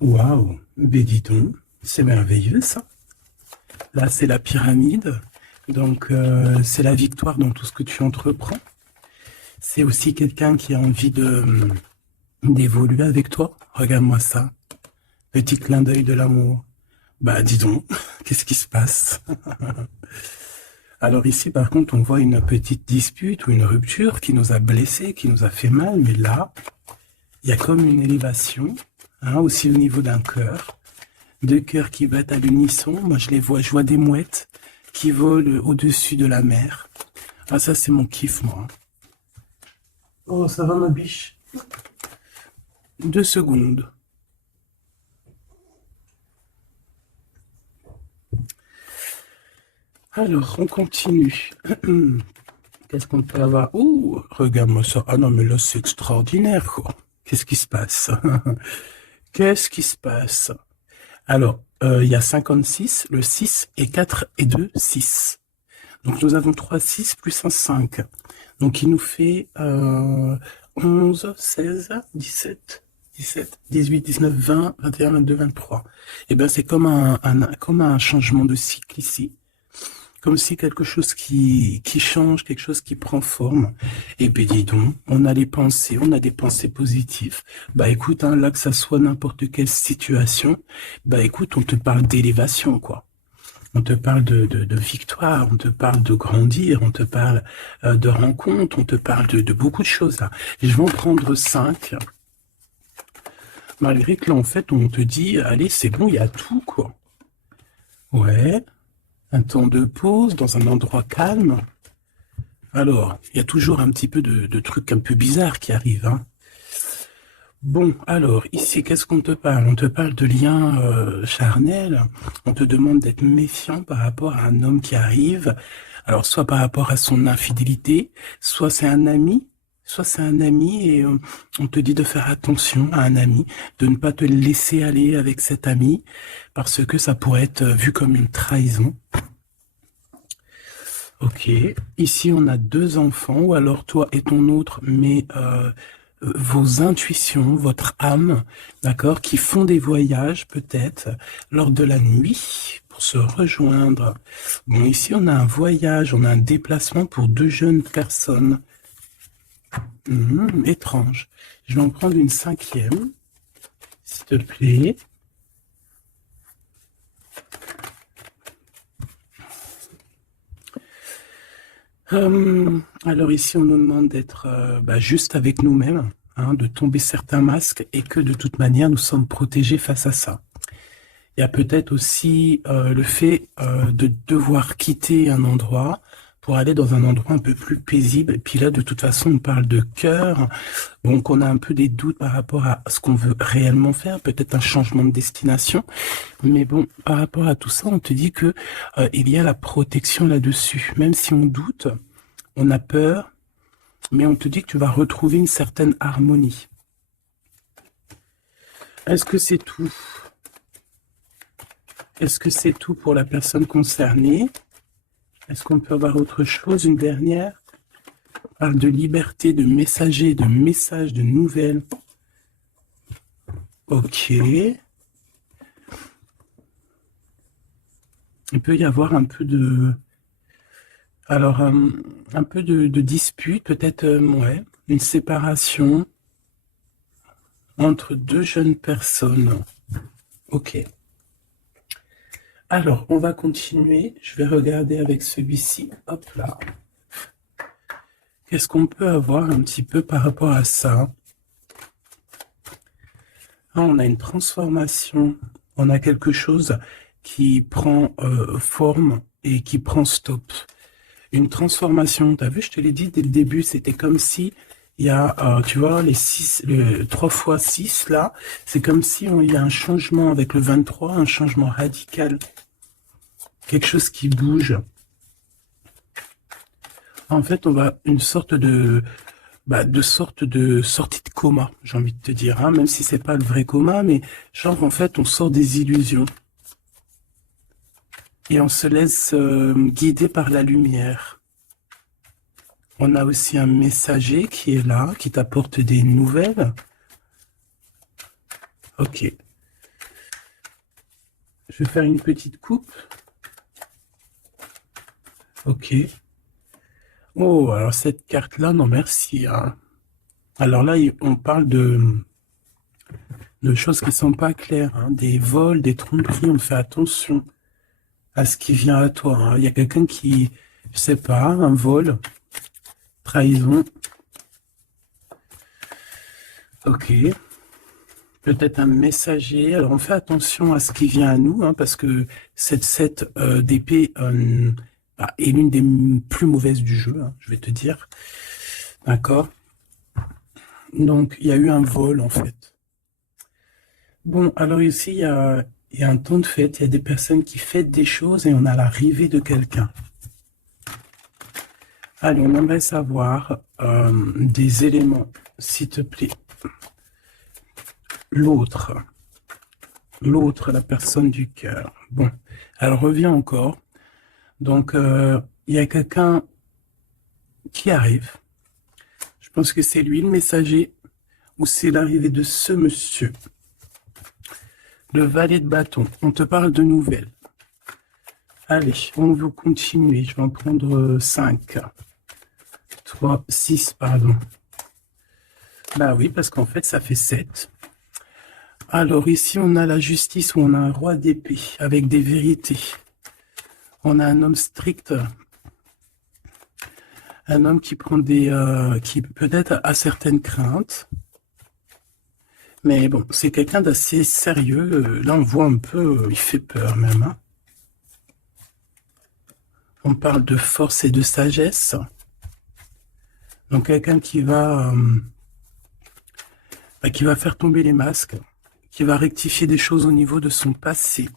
Waouh, mais dis donc, c'est merveilleux ça. Là, c'est la pyramide. Donc, c'est la victoire dans tout ce que tu entreprends. C'est aussi quelqu'un qui a envie de d'évoluer avec toi. Regarde-moi ça. Petit clin d'œil de l'amour. Bah, dis donc, qu'est-ce qui se passe? Alors ici, par contre, on voit une petite dispute ou une rupture qui nous a blessés, qui nous a fait mal. Mais là, il y a comme une élévation, hein, aussi au niveau d'un cœur. Deux cœurs qui battent à l'unisson. Moi, je vois des mouettes qui volent au-dessus de la mer. Ah, ça, c'est mon kiff, moi. Oh, ça va, ma biche? 2 secondes. Alors, on continue. Qu'est-ce qu'on peut avoir? Ouh, regarde-moi ça. Ah non, mais là, c'est extraordinaire, quoi. Qu'est-ce qui se passe? Qu'est-ce qui se passe? Alors, il y a 56, le 6 et 4 et 2, 6. Donc, nous avons 3 6 plus un 5. Donc, il nous fait 11, 16, 17, 17, 18, 19, 20, 21, 22, 23. Et bien, c'est comme comme un changement de cycle ici. Comme si quelque chose qui change, quelque chose qui prend forme. Et ben dis donc, on a les pensées, on a des pensées positives. Bah écoute, hein, là que ça soit n'importe quelle situation, bah écoute, on te parle d'élévation, quoi. On te parle de victoire, on te parle de grandir, on te parle de rencontre, on te parle de beaucoup de choses là. Et je vais en prendre 5, malgré que là en fait on te dit, allez c'est bon, il y a tout quoi. Ouais, un temps de pause dans un endroit calme. Alors, il y a toujours un petit peu de trucs un peu bizarres qui arrivent, hein. Bon, alors, ici, qu'est-ce qu'on te parle? On te parle de liens charnels. On te demande d'être méfiant par rapport à un homme qui arrive. Alors, soit par rapport à son infidélité, soit c'est un ami et on te dit de faire attention à un ami, de ne pas te laisser aller avec cet ami parce que ça pourrait être vu comme une trahison. Ok, ici on a 2 enfants, ou alors toi et ton autre, mais vos intuitions, votre âme, d'accord, qui font des voyages peut-être lors de la nuit pour se rejoindre. Bon, ici on a un voyage, on a un déplacement pour 2 jeunes personnes. Étrange. Je vais en prendre une 5e, s'il te plaît. Alors ici, on nous demande d'être juste avec nous-mêmes, hein, de tomber certains masques et que de toute manière, nous sommes protégés face à ça. Il y a peut-être aussi le fait de devoir quitter un endroit pour aller dans un endroit un peu plus paisible. Et puis là, de toute façon, on parle de cœur. Donc, on a un peu des doutes par rapport à ce qu'on veut réellement faire, peut-être un changement de destination. Mais bon, par rapport à tout ça, on te dit que il y a la protection là-dessus. Même si on doute, on a peur, mais on te dit que tu vas retrouver une certaine harmonie. Est-ce que c'est tout? Est-ce que c'est tout pour la personne concernée? Est-ce qu'on peut avoir autre chose, une dernière? On parle de liberté, de messager, de messages, de nouvelles. Ok. Il peut y avoir un peu de... Alors, un peu de dispute, peut-être, ouais, une séparation entre 2 jeunes personnes. Ok. Alors, on va continuer. Je vais regarder avec celui-ci. Hop là. Qu'est-ce qu'on peut avoir un petit peu par rapport à ça? Ah, on a une transformation. On a quelque chose qui prend forme et qui prend stop. Une transformation. T'as vu, je te l'ai dit dès le début, c'était comme si il y a, tu vois, le 3 fois 6 là, c'est comme si il y a un changement avec le 23, un changement radical. Quelque chose qui bouge. En fait, on va une sorte de sortie de coma, j'ai envie de te dire, hein, même si c'est pas le vrai coma, mais genre en fait, on sort des illusions et on se laisse guider par la lumière. On a aussi un messager qui est là, qui t'apporte des nouvelles. Ok. Je vais faire une petite coupe. Ok. Oh, alors cette carte-là, non merci. Hein. Alors là, on parle de choses qui sont pas claires. Hein. Des vols, des tromperies, on fait attention à ce qui vient à toi. Hein. Il y a quelqu'un qui, je sais pas, un vol, trahison. Ok. Peut-être un messager. Alors on fait attention à ce qui vient à nous, hein, parce que cette 7 d'épée est l'une des plus mauvaises du jeu, hein, je vais te dire. D'accord. Donc il y a eu un vol en fait. Bon, alors ici il y a un temps de fête, il y a des personnes qui fêtent des choses et on a l'arrivée de quelqu'un. Allez, on aimerait savoir des éléments, s'il te plaît. L'autre, la personne du cœur. Bon, elle revient encore. Donc, il y a quelqu'un qui arrive. Je pense que c'est lui le messager ou c'est l'arrivée de ce monsieur. Le valet de bâton. On te parle de nouvelles. Allez, on veut continuer. Je vais en prendre 5. 3, 6, pardon. Bah oui, parce qu'en fait, ça fait 7. Alors ici, on a la justice où on a un roi d'épée avec des vérités. On a un homme strict, un homme qui prend qui peut-être a certaines craintes. Mais bon, c'est quelqu'un d'assez sérieux. Là, on voit un peu, il fait peur même. Hein. On parle de force et de sagesse. Donc quelqu'un qui va faire tomber les masques, qui va rectifier des choses au niveau de son passé.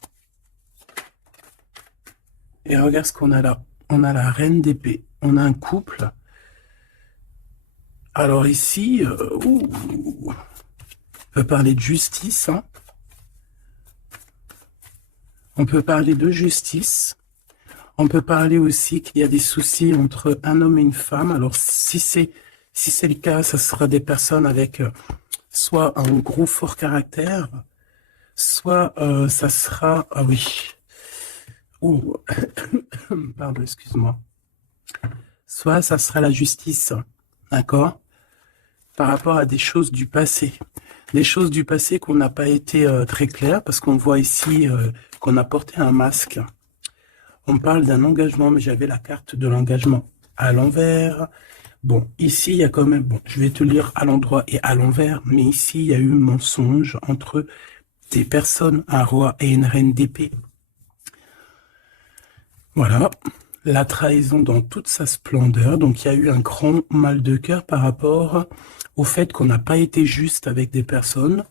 Et regarde ce qu'on a là. On a la reine d'épée. On a un couple. Alors ici, on peut parler de justice. Hein. On peut parler de justice. On peut parler aussi qu'il y a des soucis entre un homme et une femme. Alors si c'est le cas, ça sera des personnes avec soit un gros fort caractère, soit ça sera... Ah oui. Oh, pardon, excuse-moi. Soit ça sera la justice, d'accord, par rapport à des choses du passé. Des choses du passé qu'on n'a pas été très claires, parce qu'on voit ici qu'on a porté un masque. On parle d'un engagement, mais j'avais la carte de l'engagement à l'envers. Bon, ici, il y a quand même... Bon, je vais te lire à l'endroit et à l'envers, mais ici, il y a eu mensonge entre des personnes, un roi et une reine d'épée. Voilà, la trahison dans toute sa splendeur. Donc, il y a eu un grand mal de cœur par rapport au fait qu'on n'a pas été juste avec des personnes.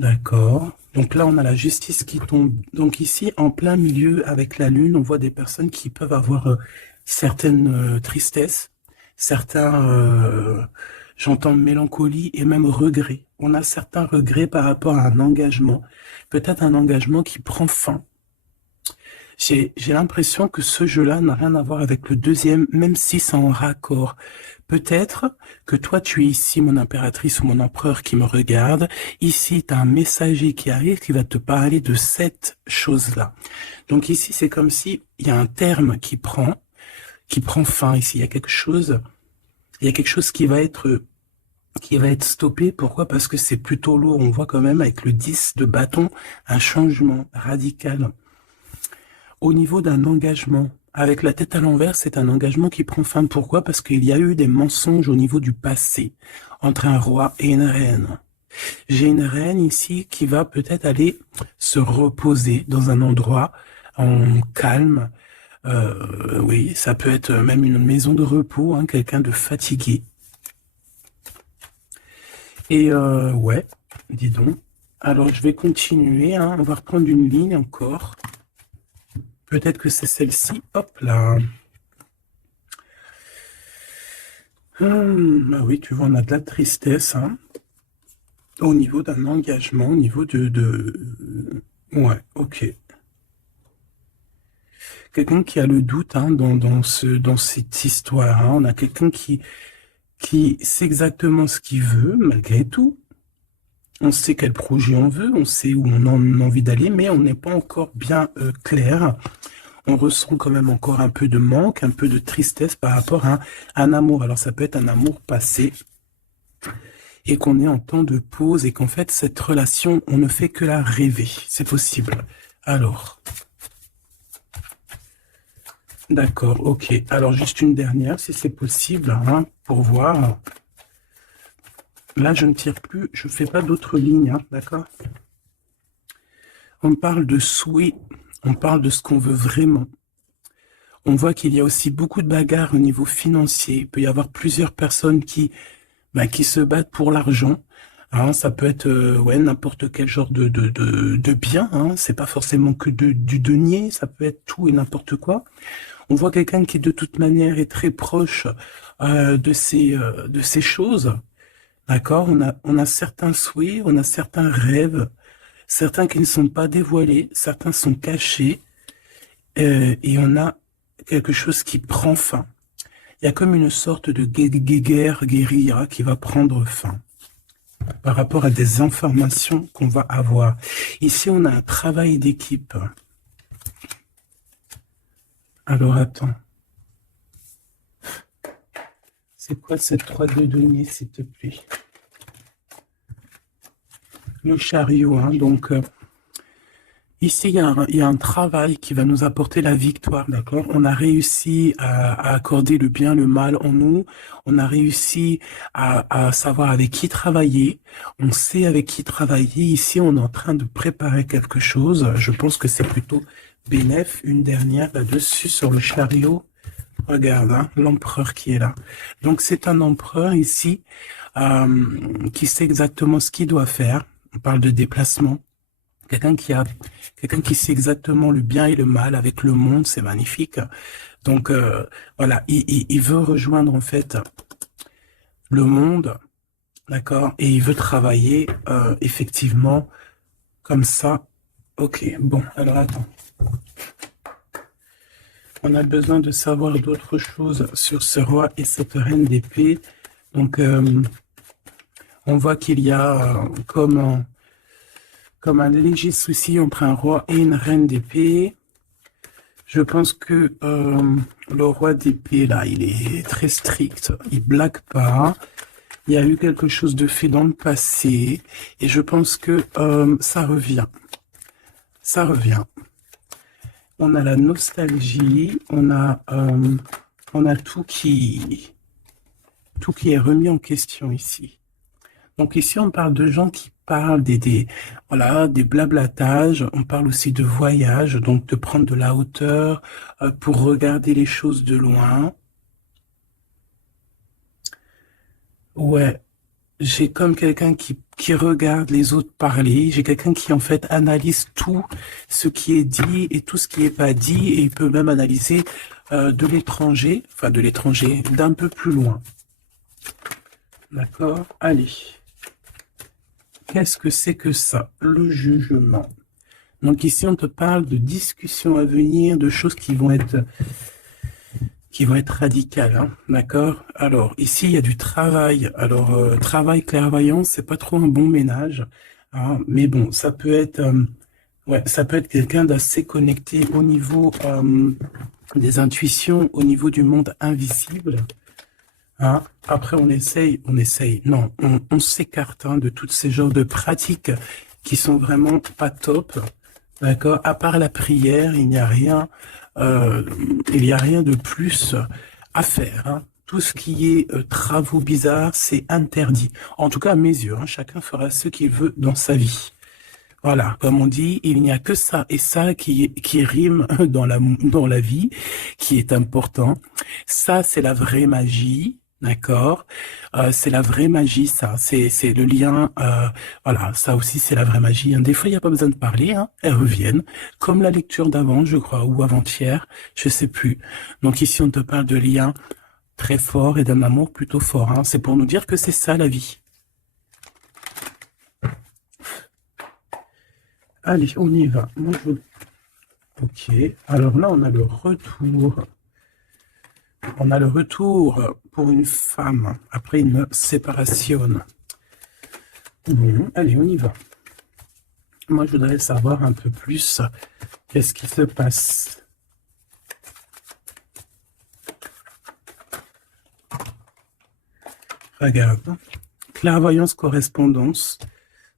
D'accord. Donc là, on a la justice qui tombe. Donc ici, en plein milieu, avec la lune, on voit des personnes qui peuvent avoir certaines tristesses, certains, j'entends mélancolie et même regret. On a certains regrets par rapport à un engagement. Peut-être un engagement qui prend fin. J'ai l'impression que ce jeu-là n'a rien à voir avec le deuxième, même si c'est en raccord. Peut-être que toi, tu es ici, mon impératrice ou mon empereur qui me regarde. Ici, tu as un messager qui arrive qui va te parler de cette chose-là. Donc ici, c'est comme si il y a un terme qui prend fin ici. Il y a quelque chose qui va être stoppé. Pourquoi? Parce que c'est plutôt lourd. On voit quand même avec le 10 de bâton un changement radical. Au niveau d'un engagement, avec la tête à l'envers, c'est un engagement qui prend fin. Pourquoi? Parce qu'il y a eu des mensonges au niveau du passé, entre un roi et une reine. J'ai une reine ici qui va peut-être aller se reposer dans un endroit en calme. Oui, ça peut être même une maison de repos, hein, quelqu'un de fatigué. Et ouais, dis donc. Alors, je vais continuer, hein, on va reprendre une ligne encore. Peut-être que c'est celle-ci. Hop là. Bah oui, tu vois, on a de la tristesse. Hein, au niveau d'un engagement, au niveau Ouais, ok. Quelqu'un qui a le doute hein, dans cette histoire. Hein. On a quelqu'un qui sait exactement ce qu'il veut, malgré tout. On sait quel projet on veut, on sait où on a envie d'aller, mais on n'est pas encore bien clair. On ressent quand même encore un peu de manque, un peu de tristesse par rapport à un amour. Alors ça peut être un amour passé et qu'on est en temps de pause et qu'en fait cette relation, on ne fait que la rêver. C'est possible. Alors, d'accord, ok. Alors juste une dernière, si c'est possible, hein, pour voir. Là, je ne tire plus, je ne fais pas d'autres lignes, hein, d'accord? On parle de souhait, on parle de ce qu'on veut vraiment. On voit qu'il y a aussi beaucoup de bagarres au niveau financier. Il peut y avoir plusieurs personnes qui se battent pour l'argent. Hein, ça peut être ouais, n'importe quel genre de bien. Hein. C'est pas forcément que du denier, ça peut être tout et n'importe quoi. On voit quelqu'un qui de toute manière est très proche de ces choses. D'accord? On a certains souhaits, on a certains rêves, certains qui ne sont pas dévoilés, certains sont cachés, et on a quelque chose qui prend fin. Il y a comme une sorte de guérilla qui va prendre fin par rapport à des informations qu'on va avoir. Ici, on a un travail d'équipe. Alors, attends. C'est quoi cette 3 de denier, s'il te plaît? Le chariot, hein, donc... ici, il y a un travail qui va nous apporter la victoire, d'accord? On a réussi à accorder le bien, le mal en nous. On a réussi à savoir avec qui travailler. On sait avec qui travailler. Ici, on est en train de préparer quelque chose. Je pense que c'est plutôt bénéf. Une dernière là-dessus sur le chariot. Regarde, hein, l'empereur qui est là. Donc, c'est un empereur ici qui sait exactement ce qu'il doit faire. On parle de déplacement. Quelqu'un qui sait exactement le bien et le mal avec le monde, c'est magnifique. Donc voilà, il veut rejoindre en fait le monde, d'accord, et il veut travailler effectivement comme ça. Ok, bon, alors attends. On a besoin de savoir d'autres choses sur ce roi et cette reine d'épée. Donc on voit qu'il y a comme un léger souci entre un roi et une reine d'épée. Je pense que le roi d'épée, là, il est très strict. Il blague pas. Il y a eu quelque chose de fait dans le passé. Et je pense que ça revient. Ça revient. On a la nostalgie. On a tout qui est remis en question ici. Donc ici, on parle de gens qui parlent voilà, des blablatages. On parle aussi de voyage, donc de prendre de la hauteur pour regarder les choses de loin. Ouais, j'ai comme quelqu'un qui regarde les autres parler. J'ai quelqu'un qui, en fait, analyse tout ce qui est dit et tout ce qui n'est pas dit. Et il peut même analyser de l'étranger, enfin de l'étranger, d'un peu plus loin. D'accord? Allez. Qu'est-ce que c'est que ça? Le jugement. Donc ici, on te parle de discussions à venir, de choses qui vont être radicales, hein, d'accord? Alors, ici, il y a du travail. Alors, travail clairvoyant, c'est pas trop un bon ménage, hein, mais bon, ça peut être, ouais, ça peut être quelqu'un d'assez connecté au niveau des intuitions, au niveau du monde invisible. Hein. Après, on essaye, non, on s'écarte de tous ces genres de pratiques qui sont vraiment pas top, d'accord? À part la prière, il n'y a rien de plus à faire. Hein. Tout ce qui est travaux bizarres, c'est interdit. En tout cas, à mes yeux, hein, chacun fera ce qu'il veut dans sa vie. Voilà, comme on dit, il n'y a que ça et ça qui rime dans la vie, qui est important. Ça, c'est la vraie magie. D'accord, c'est la vraie magie, ça. C'est le lien. Voilà, ça aussi, c'est la vraie magie. Hein. Des fois, il n'y a pas besoin de parler. Hein. Elles reviennent, comme la lecture d'avant, je crois, ou avant-hier, je sais plus. Donc ici, on te parle de liens très forts et d'un amour plutôt fort. Hein. C'est pour nous dire que c'est ça la vie. Allez, on y va. Moi, ok. Alors là, on a le retour. On a le retour pour une femme après une séparation. Bon, allez, on y va. Moi, je voudrais savoir un peu plus qu'est-ce qui se passe. Regarde. Clairvoyance, correspondance.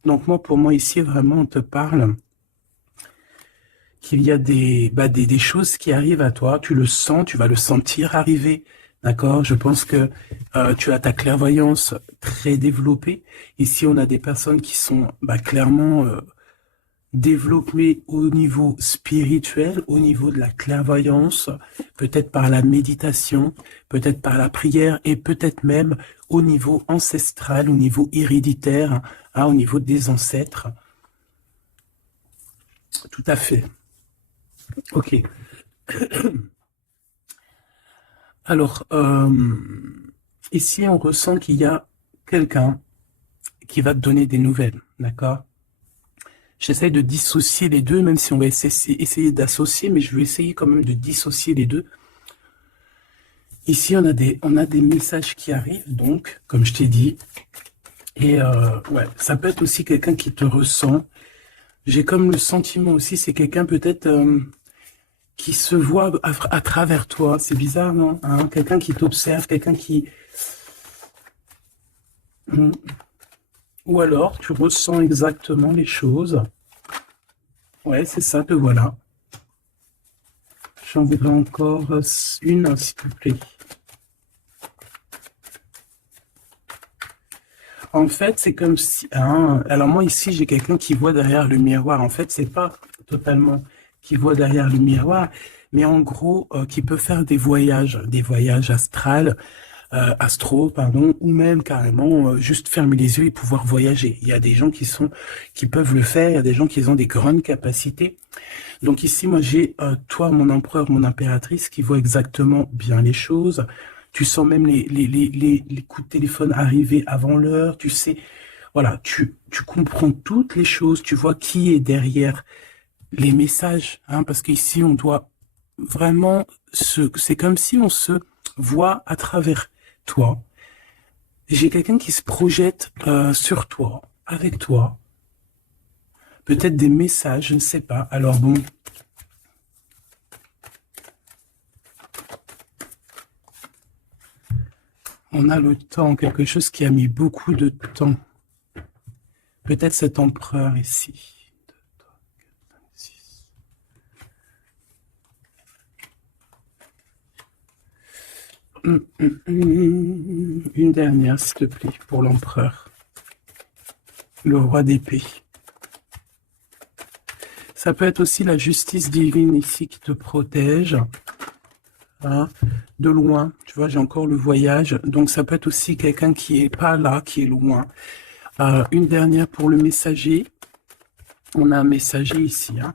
Donc moi, pour moi, ici, vraiment, on te parle qu'il y a des choses qui arrivent à toi. Tu le sens, tu vas le sentir arriver. D'accord? Je pense que tu as ta clairvoyance très développée. Ici, on a des personnes qui sont clairement développées au niveau spirituel, au niveau de la clairvoyance, peut-être par la méditation, peut-être par la prière et peut-être même au niveau ancestral, au niveau héréditaire, au niveau des ancêtres. Tout à fait. Ok. Alors, ici, on ressent qu'il y a quelqu'un qui va te donner des nouvelles, d'accord? J'essaie de dissocier les deux, même si on va essayer d'associer, mais je vais essayer quand même de dissocier les deux. Ici, on a des messages qui arrivent, donc, comme je t'ai dit. Et ouais, ça peut être aussi quelqu'un qui te ressent. J'ai comme le sentiment aussi, c'est quelqu'un peut-être qui se voit à travers toi. C'est bizarre, non? Hein, quelqu'un qui t'observe, quelqu'un qui... Ou alors, tu ressens exactement les choses. Ouais, c'est ça, te voilà. J'en voudrais encore une, s'il te plaît. En fait, c'est comme si... Hein, alors moi, ici, j'ai quelqu'un qui voit derrière le miroir. En fait, c'est pas totalement qui voit derrière le miroir, mais en gros, qui peut faire des voyages astrales, astro, pardon, ou même carrément juste fermer les yeux et pouvoir voyager. Il y a des gens qui peuvent le faire, il y a des gens qui ont des grandes capacités. Donc ici, moi, j'ai toi, mon empereur, mon impératrice, qui voit exactement bien les choses. Tu sens même les coups de téléphone arriver avant l'heure. Tu sais, voilà, tu comprends toutes les choses. Tu vois qui est derrière les messages, hein, parce qu'ici, on doit vraiment c'est comme si on se voit à travers toi. J'ai quelqu'un qui se projette sur toi, avec toi. Peut-être des messages, je ne sais pas. Alors bon, on a le temps, quelque chose qui a mis beaucoup de temps. Peut-être cet empereur ici. 2, 3, 4, 5, 6. Une dernière, s'il te plaît, pour l'empereur. Le roi d'épée. Ça peut être aussi la justice divine ici qui te protège. Hein, de loin, tu vois, j'ai encore le voyage. Donc ça peut être aussi quelqu'un qui est pas là, qui est loin. Une dernière pour le messager. On a un messager ici. Hein.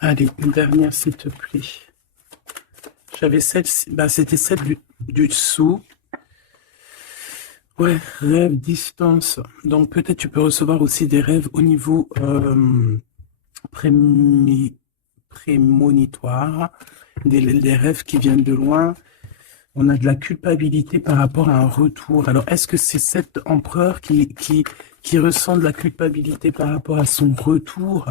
Allez, une dernière, s'il te plaît. J'avais celle, c'était celle du dessous. Ouais, rêve, distance. Donc peut-être tu peux recevoir aussi des rêves au niveau prémonitoire, des rêves qui viennent de loin. On a de la culpabilité par rapport à un retour. Alors, est-ce que c'est cet empereur qui ressent de la culpabilité par rapport à son retour,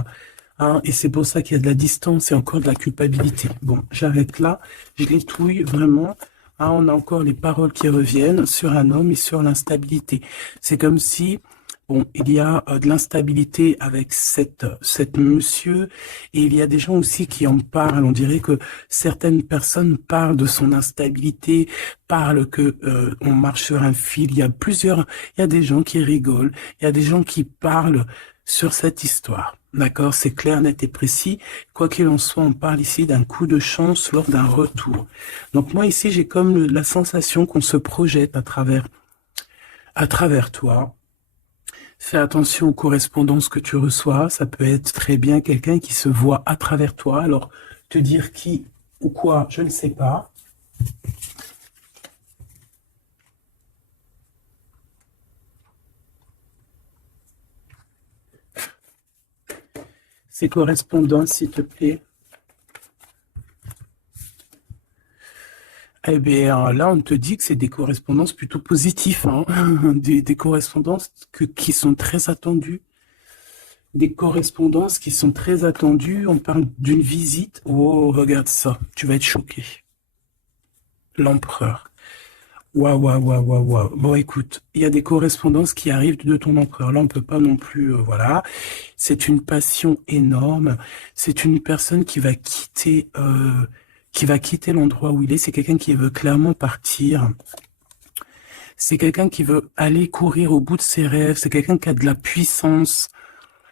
hein, et c'est pour ça qu'il y a de la distance et encore de la culpabilité. Bon, j'arrête là. Je l'étouille vraiment. Hein, on a encore les paroles qui reviennent sur un homme et sur l'instabilité. C'est comme si... Bon, il y a de l'instabilité avec cette monsieur, et il y a des gens aussi qui en parlent. On dirait que certaines personnes parlent de son instabilité, parlent que on marche sur un fil. Il y a des gens qui rigolent, il y a des gens qui parlent sur cette histoire. D'accord, c'est clair, net et précis. Quoi qu'il en soit, on parle ici d'un coup de chance lors d'un retour. Donc moi ici, j'ai comme la sensation qu'on se projette à travers toi. Fais attention aux correspondances que tu reçois. Ça peut être très bien quelqu'un qui se voit à travers toi. Alors, te dire qui ou quoi, je ne sais pas. Ces correspondances, s'il te plaît. Eh bien, là, on te dit que c'est des correspondances plutôt positives, hein. Des correspondances qui sont très attendues. Des correspondances qui sont très attendues. On parle d'une visite. Oh, regarde ça. Tu vas être choqué. L'empereur. Waouh, waouh, waouh, waouh, waouh. Bon, écoute, il y a des correspondances qui arrivent de ton empereur. Là, on peut pas non plus, voilà. C'est une passion énorme. C'est une personne qui va quitter l'endroit où il est. C'est quelqu'un qui veut clairement partir. C'est quelqu'un qui veut aller courir au bout de ses rêves. C'est quelqu'un qui a de la puissance.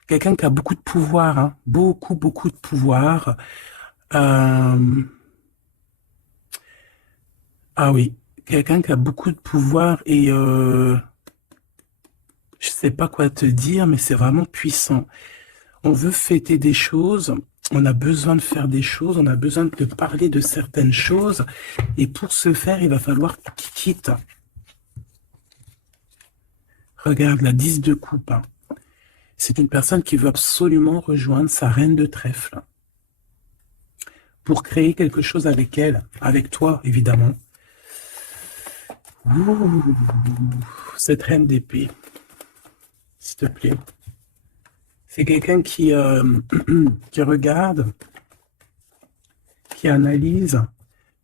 Quelqu'un qui a beaucoup de pouvoir, hein. Beaucoup, beaucoup de pouvoir. Euh, Ah oui, quelqu'un qui a beaucoup de pouvoir et je sais pas quoi te dire, mais c'est vraiment puissant. On veut fêter des choses, on a besoin de faire des choses, on a besoin de parler de certaines choses, et pour ce faire, il va falloir qu'il quitte. Regarde, la 10 de coupe, hein. C'est une personne qui veut absolument rejoindre sa reine de trèfle pour créer quelque chose avec elle, avec toi, évidemment. Ouh, cette reine d'épée, s'il te plaît. C'est quelqu'un qui regarde, qui analyse,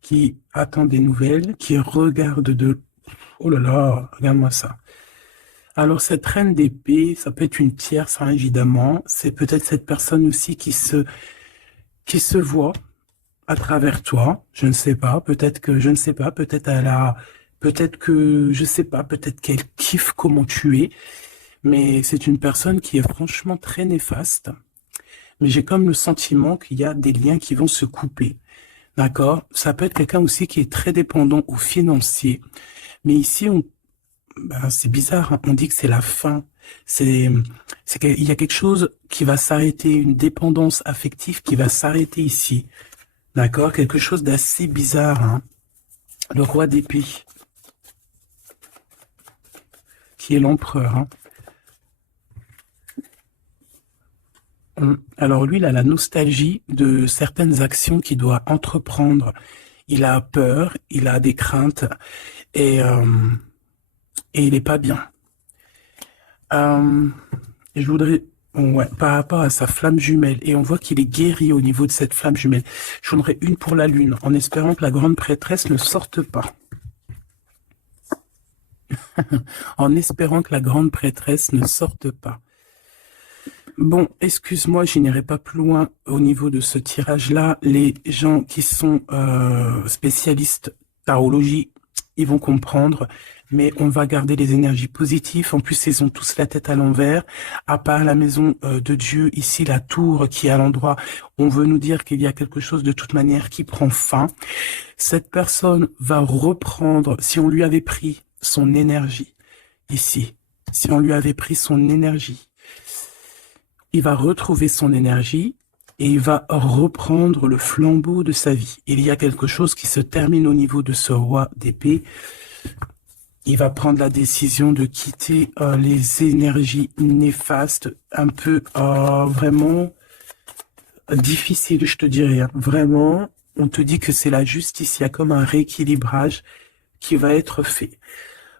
qui attend des nouvelles, qui regarde de... Oh là là, regarde-moi ça. Alors, cette reine d'épée, ça peut être une tierce, hein, évidemment. C'est peut-être cette personne aussi qui se voit à travers toi. Je ne sais pas. Peut-être que, je ne sais pas. Peut-être elle a... Peut-être que, je sais pas. Peut-être qu'elle kiffe comment tu es. Mais c'est une personne qui est franchement très néfaste. Mais j'ai comme le sentiment qu'il y a des liens qui vont se couper. D'accord? Ça peut être quelqu'un aussi qui est très dépendant au financier. Mais ici, c'est bizarre, hein. On dit que c'est la fin. C'est qu'il y a quelque chose qui va s'arrêter, une dépendance affective qui va s'arrêter ici. D'accord? Quelque chose d'assez bizarre, hein. Le roi d'épée, qui est l'empereur, hein. Alors lui, il a la nostalgie de certaines actions qu'il doit entreprendre. Il a peur, il a des craintes et, euh, et il n'est pas bien. Je voudrais, bon, ouais, par rapport à sa flamme jumelle, et on voit qu'il est guéri au niveau de cette flamme jumelle. Je voudrais une pour la lune, en espérant que la grande prêtresse ne sorte pas. En espérant que la grande prêtresse ne sorte pas. Bon, excuse-moi, je n'irai pas plus loin au niveau de ce tirage-là. Les gens qui sont spécialistes tarologie, ils vont comprendre, mais on va garder les énergies positives. En plus, ils ont tous la tête à l'envers. À part la maison de Dieu, ici, la tour qui est à l'endroit, on veut nous dire qu'il y a quelque chose de toute manière qui prend fin. Cette personne va reprendre, si on lui avait pris son énergie, ici, si on lui avait pris son énergie, il va retrouver son énergie et il va reprendre le flambeau de sa vie. Il y a quelque chose qui se termine au niveau de ce roi d'épée. Il va prendre la décision de quitter les énergies néfastes, un peu vraiment difficiles, je te dirais, hein. Vraiment, on te dit que c'est la justice. Il y a comme un rééquilibrage qui va être fait.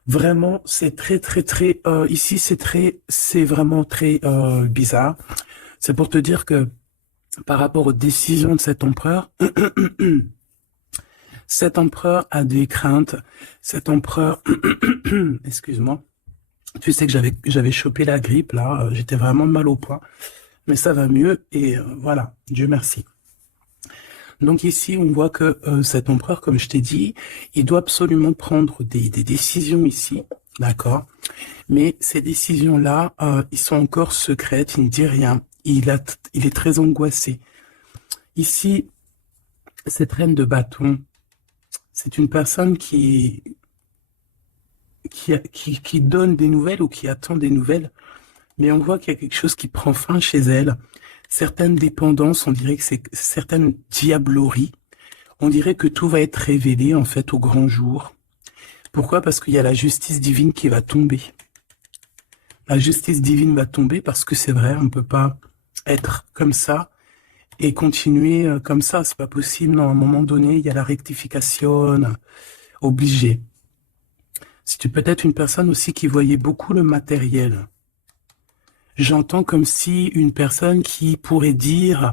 Vraiment, c'est très, très, très... ici, c'est vraiment très bizarre. C'est pour te dire que par rapport aux décisions de cet empereur, cet empereur a des craintes. Cet empereur... Excuse-moi. Tu sais que j'avais chopé la grippe, là. J'étais vraiment mal au point. Mais ça va mieux et voilà, Dieu merci. Donc ici, on voit que cet empereur, comme je t'ai dit, il doit absolument prendre des décisions ici, d'accord? Mais ces décisions-là, ils sont encore secrètes, il ne dit rien. Il est très angoissé. Ici, cette reine de bâton, c'est une personne qui donne des nouvelles ou qui attend des nouvelles, mais on voit qu'il y a quelque chose qui prend fin chez elle. Certaines dépendances, on dirait que c'est certaines diableries. On dirait que tout va être révélé, en fait, au grand jour. Pourquoi? Parce qu'il y a la justice divine qui va tomber. La justice divine va tomber parce que c'est vrai, on ne peut pas être comme ça et continuer comme ça, c'est pas possible. Non, à un moment donné, il y a la rectification obligée. Si tu peux être une personne aussi qui voyait beaucoup le matériel. J'entends comme si une personne qui pourrait dire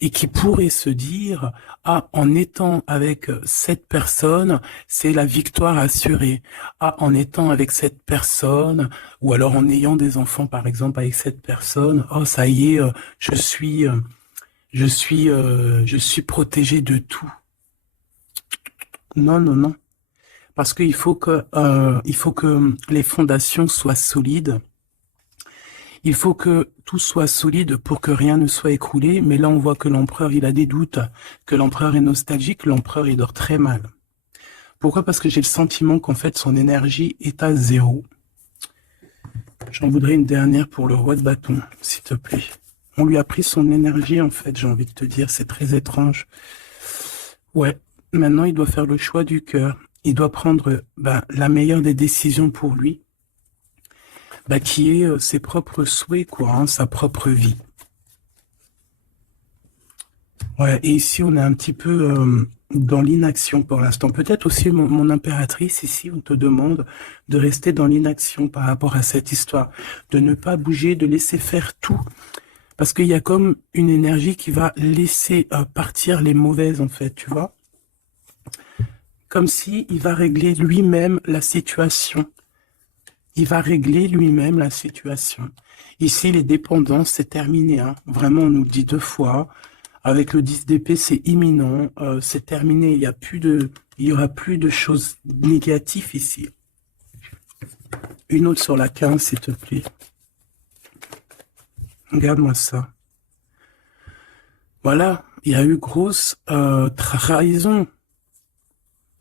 et qui pourrait se dire, ah, en étant avec cette personne, c'est la victoire assurée. Ah, en étant avec cette personne, ou alors en ayant des enfants, par exemple, avec cette personne, oh, ça y est, je suis protégé de tout. Non, non, non. Parce il faut que les fondations soient solides. Il faut que tout soit solide pour que rien ne soit écroulé. Mais là, on voit que l'empereur, il a des doutes, que l'empereur est nostalgique, l'empereur, il dort très mal. Pourquoi? Parce que j'ai le sentiment qu'en fait, son énergie est à zéro. J'en voudrais une dernière pour le roi de bâton, s'il te plaît. On lui a pris son énergie, en fait, j'ai envie de te dire. C'est très étrange. Ouais, maintenant, il doit faire le choix du cœur. Il doit prendre la meilleure des décisions pour lui, qui est ses propres souhaits, quoi, hein, sa propre vie. Ouais, et ici, on est un petit peu dans l'inaction pour l'instant. Peut-être aussi mon impératrice, ici, on te demande de rester dans l'inaction par rapport à cette histoire, de ne pas bouger, de laisser faire tout. Parce qu'il y a comme une énergie qui va laisser partir les mauvaises, en fait, tu vois. Comme si il va régler lui-même la situation. Il va régler lui-même la situation. Ici, les dépendances, c'est terminé. Hein. Vraiment, on nous le dit 2 fois. Avec le 10 d'épée, c'est imminent. C'est terminé. Il y aura plus de choses négatives ici. Une autre sur la 15, s'il te plaît. Regarde-moi ça. Voilà. Il y a eu grosse trahison.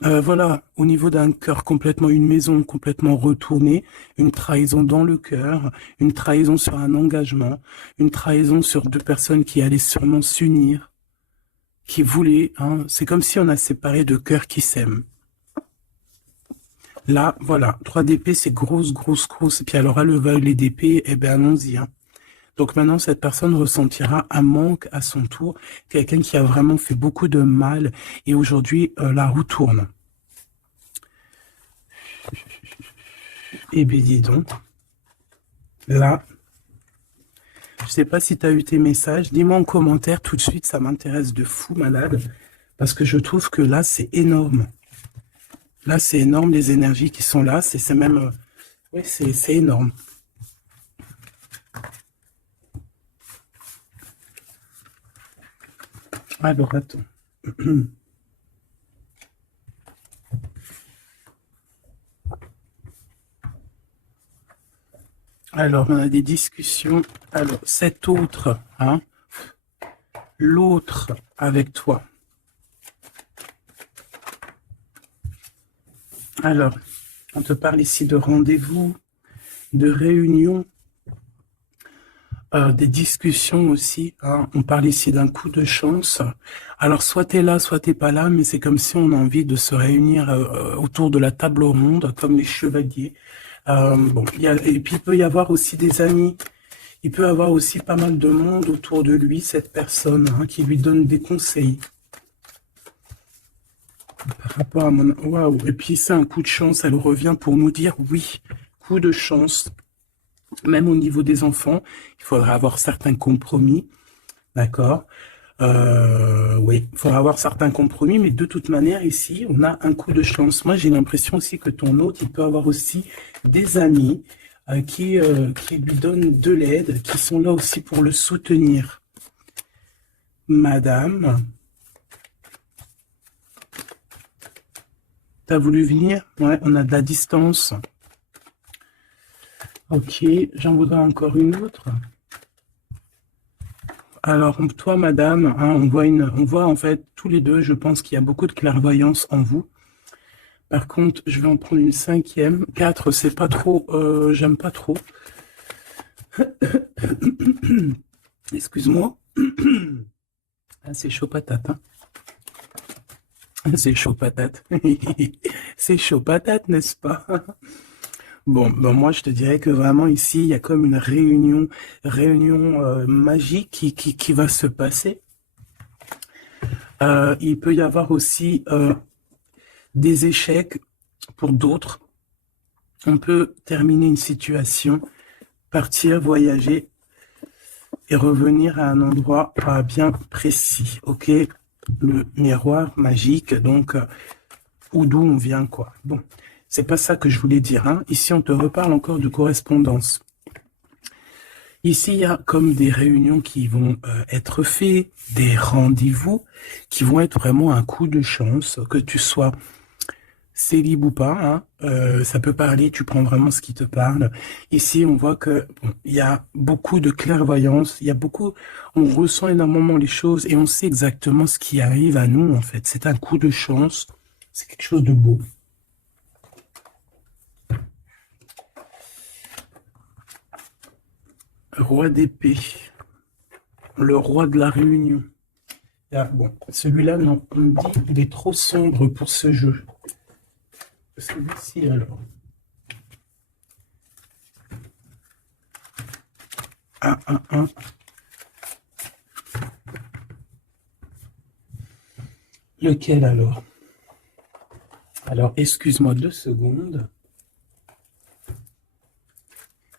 Voilà, au niveau d'un cœur complètement, une maison complètement retournée, une trahison dans le cœur, une trahison sur un engagement, une trahison sur 2 personnes qui allaient sûrement s'unir, qui voulaient, hein, c'est comme si on a séparé 2 cœurs qui s'aiment. Là, voilà, 3 d'épée, c'est grosse, grosse, grosse, et puis alors à le valet d'épée, eh ben allons-y, hein. Donc maintenant, cette personne ressentira un manque à son tour, quelqu'un qui a vraiment fait beaucoup de mal, et aujourd'hui, la roue tourne. Eh bien, dis donc, là, je sais pas si tu as eu tes messages, dis-moi en commentaire tout de suite, ça m'intéresse de fou malade, parce que je trouve que là, c'est énorme. Là, c'est énorme, les énergies qui sont là, c'est même, ouais, c'est énorme. Alors, attends. Alors, on a des discussions. Alors, cet autre, hein, l'autre avec toi. Alors, on te parle ici de rendez-vous, de réunion, des discussions aussi. Hein. On parle ici d'un coup de chance. Alors, soit tu es là, soit tu n'es pas là, mais c'est comme si on a envie de se réunir autour de la table ronde, comme les chevaliers. Bon, et puis il peut y avoir aussi des amis. Il peut y avoir aussi pas mal de monde autour de lui, cette personne, hein, qui lui donne des conseils. Par rapport à mon... Waouh. Et puis c'est un coup de chance, elle revient pour nous dire oui, coup de chance. Même au niveau des enfants, il faudra avoir certains compromis, d'accord? Oui, il faudra avoir certains compromis, mais de toute manière, ici, on a un coup de chance. Moi, j'ai l'impression aussi que ton hôte, il peut avoir aussi des amis qui lui donnent de l'aide, qui sont là aussi pour le soutenir. Madame, t'as voulu venir? Ouais, on a de la distance. Ok, j'en voudrais encore une autre. Alors, toi, madame, hein, on voit en fait tous les deux, je pense qu'il y a beaucoup de clairvoyance en vous. Par contre, je vais en prendre une 5e. 4, c'est pas trop, j'aime pas trop. Excuse-moi. Ah, c'est chaud patate, hein. C'est chaud patate. C'est chaud patate, n'est-ce pas? Bon, ben moi, je te dirais que vraiment ici, il y a comme une réunion magique qui va se passer. Il peut y avoir aussi des échecs pour d'autres. On peut terminer une situation, partir, voyager et revenir à un endroit bien précis. Ok, le miroir magique, donc ou d'où on vient, quoi. Bon, c'est pas ça que je voulais dire. Hein. Ici, on te reparle encore de correspondance. Ici, il y a comme des réunions qui vont être faites, des rendez-vous qui vont être vraiment un coup de chance, que tu sois célib ou pas, hein, ça peut parler, tu prends vraiment ce qui te parle. Ici, on voit que bon, il y a beaucoup de clairvoyance, il y a beaucoup, on ressent énormément les choses et on sait exactement ce qui arrive à nous, en fait. C'est un coup de chance, c'est quelque chose de beau. Roi d'épée, le roi de la réunion. Ah, bon, celui-là, non, on me dit qu'il est trop sombre pour ce jeu. Celui-ci, alors. Un. Lequel alors? Alors, excuse-moi 2 secondes.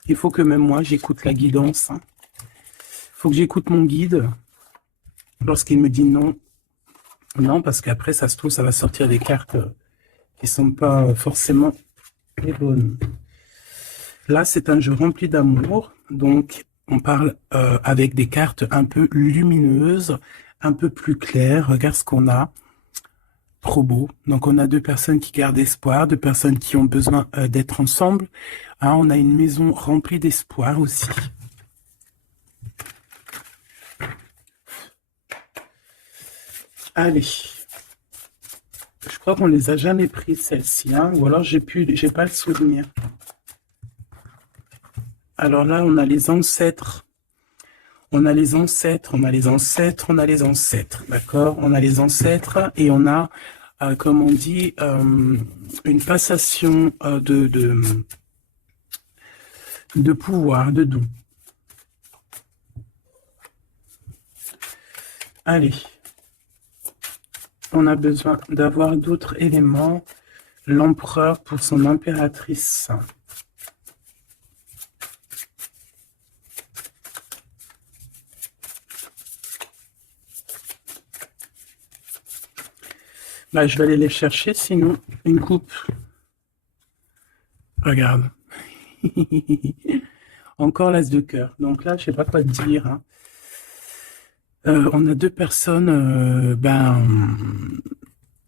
Il faut que même moi, j'écoute la guidance. Il faut que j'écoute mon guide lorsqu'il me dit non. Non, parce qu'après, ça se trouve, ça va sortir des cartes qui sont pas forcément les bonnes. Là, c'est un jeu rempli d'amour. Donc, on parle avec des cartes un peu lumineuses, un peu plus claires. Regarde ce qu'on a. Trop beau. Donc, on a 2 personnes qui gardent espoir, 2 personnes qui ont besoin d'être ensemble. Ah, on a une maison remplie d'espoir aussi. Allez. Je crois qu'on les a jamais pris, celles-ci, hein, ou alors j'ai pas le souvenir. Alors là, on a les ancêtres. On a les ancêtres, on a les ancêtres, on a les ancêtres, d'accord? On a les ancêtres et on a, comme on dit, une passation de pouvoir, de don. Allez. On a besoin d'avoir d'autres éléments. L'empereur pour son impératrice. Là, je vais aller les chercher, sinon, une coupe. Regarde. Encore l'as de cœur. Donc là, je sais pas quoi te dire. Hein. On a 2 personnes,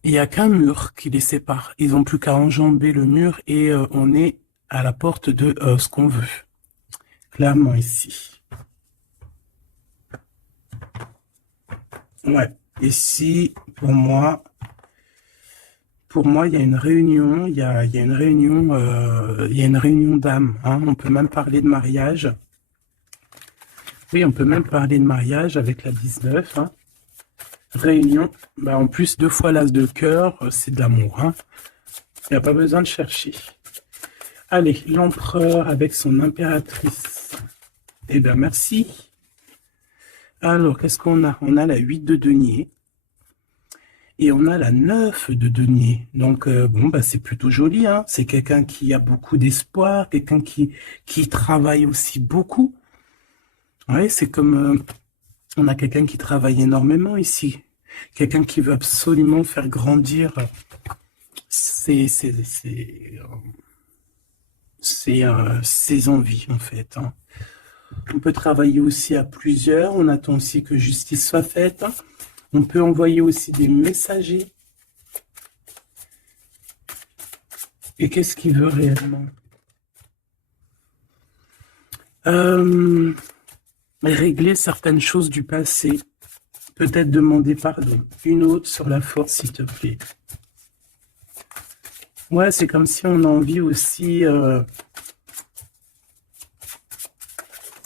il n'y a qu'un mur qui les sépare. Ils n'ont plus qu'à enjamber le mur et on est à la porte de ce qu'on veut. Clairement ici. Ouais. Ici, pour moi, il y a une réunion. Il y a une réunion. Il y a une réunion d'âmes. Hein. On peut même parler de mariage. Oui, on peut même parler de mariage avec la 19. Hein. Réunion. Bah, en plus, 2 fois l'as de cœur, c'est de l'amour. Hein. Il n'y a pas besoin de chercher. Allez, l'empereur avec son impératrice. Eh bien, merci. Alors, qu'est-ce qu'on a? On a la 8 de denier. Et on a la 9 de denier. Donc, bon, bah, c'est plutôt joli. Hein. C'est quelqu'un qui a beaucoup d'espoir, quelqu'un qui travaille aussi beaucoup. Oui, c'est comme... on a quelqu'un qui travaille énormément ici. Quelqu'un qui veut absolument faire grandir ses envies, en fait. Hein. On peut travailler aussi à plusieurs. On attend aussi que justice soit faite. On peut envoyer aussi des messagers. Et qu'est-ce qu'il veut réellement? Régler certaines choses du passé. Peut-être demander pardon. Une autre sur la force, s'il te plaît. Ouais, c'est comme si on a envie aussi...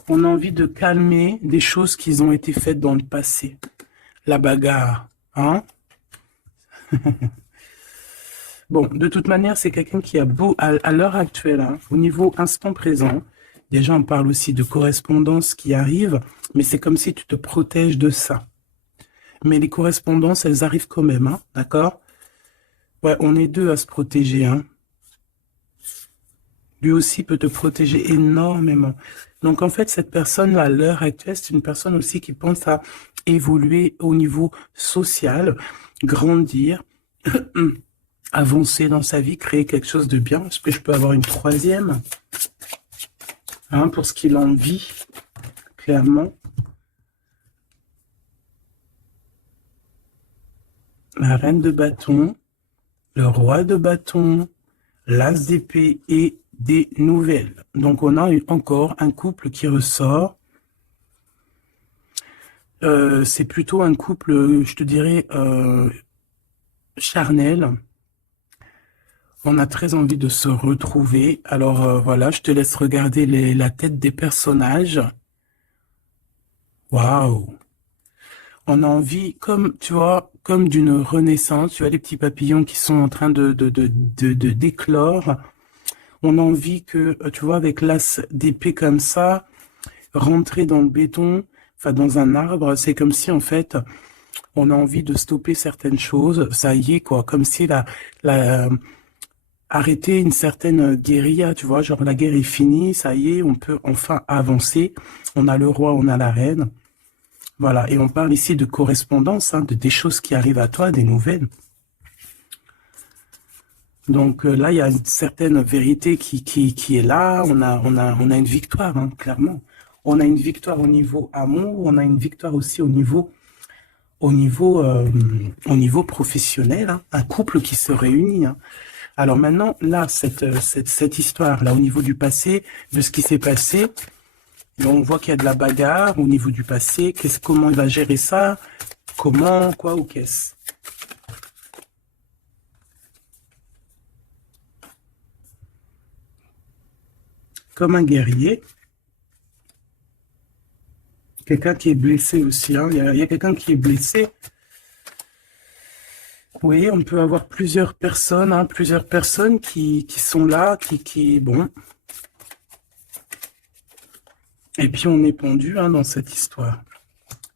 on a envie de calmer des choses qui ont été faites dans le passé. La bagarre, hein? Bon, de toute manière, c'est quelqu'un qui a beau, à l'heure actuelle, hein, au niveau instant présent, déjà on parle aussi de correspondance qui arrive, mais c'est comme si tu te protèges de ça. Mais les correspondances, elles arrivent quand même, hein, d'accord? Ouais, on est deux à se protéger, hein. Lui aussi peut te protéger énormément. Donc en fait, cette personne-là, à l'heure actuelle, c'est une personne aussi qui pense à évoluer au niveau social, grandir, avancer dans sa vie, créer quelque chose de bien. Est-ce que je peux avoir une troisième, hein, pour ce qu'il en vit, clairement. La reine de bâton, le roi de bâton, l'as d'épée et des nouvelles. Donc on a encore un couple qui ressort. C'est plutôt un couple, je te dirais, charnel. On a très envie de se retrouver. Alors voilà, je te laisse regarder la tête des personnages. Waouh! On a envie, comme tu vois, comme d'une renaissance. Tu as les petits papillons qui sont en train de d'éclore. On a envie que, tu vois, avec l'as d'épée comme ça, rentrer dans le béton, enfin dans un arbre, c'est comme si en fait, on a envie de stopper certaines choses. Ça y est, quoi, comme si arrêter une certaine guérilla, tu vois, genre la guerre est finie, ça y est, on peut enfin avancer. On a le roi, on a la reine. Voilà, et on parle ici de correspondance, hein, des choses qui arrivent à toi, des nouvelles. Donc là, il y a une certaine vérité qui est là. On a une victoire, hein, clairement. On a une victoire au niveau amour, on a une victoire aussi au niveau professionnel, hein, un couple qui se réunit, hein. Alors maintenant, là, cette histoire-là, au niveau du passé, de ce qui s'est passé, on voit qu'il y a de la bagarre au niveau du passé. Comment il va gérer ça? Comment, quoi ou qu'est-ce? Comme un guerrier. Quelqu'un qui est blessé aussi, hein. Il y a quelqu'un qui est blessé. Oui, on peut avoir plusieurs personnes, hein, plusieurs personnes qui sont là, bon. Et puis on est pendu, hein, dans cette histoire.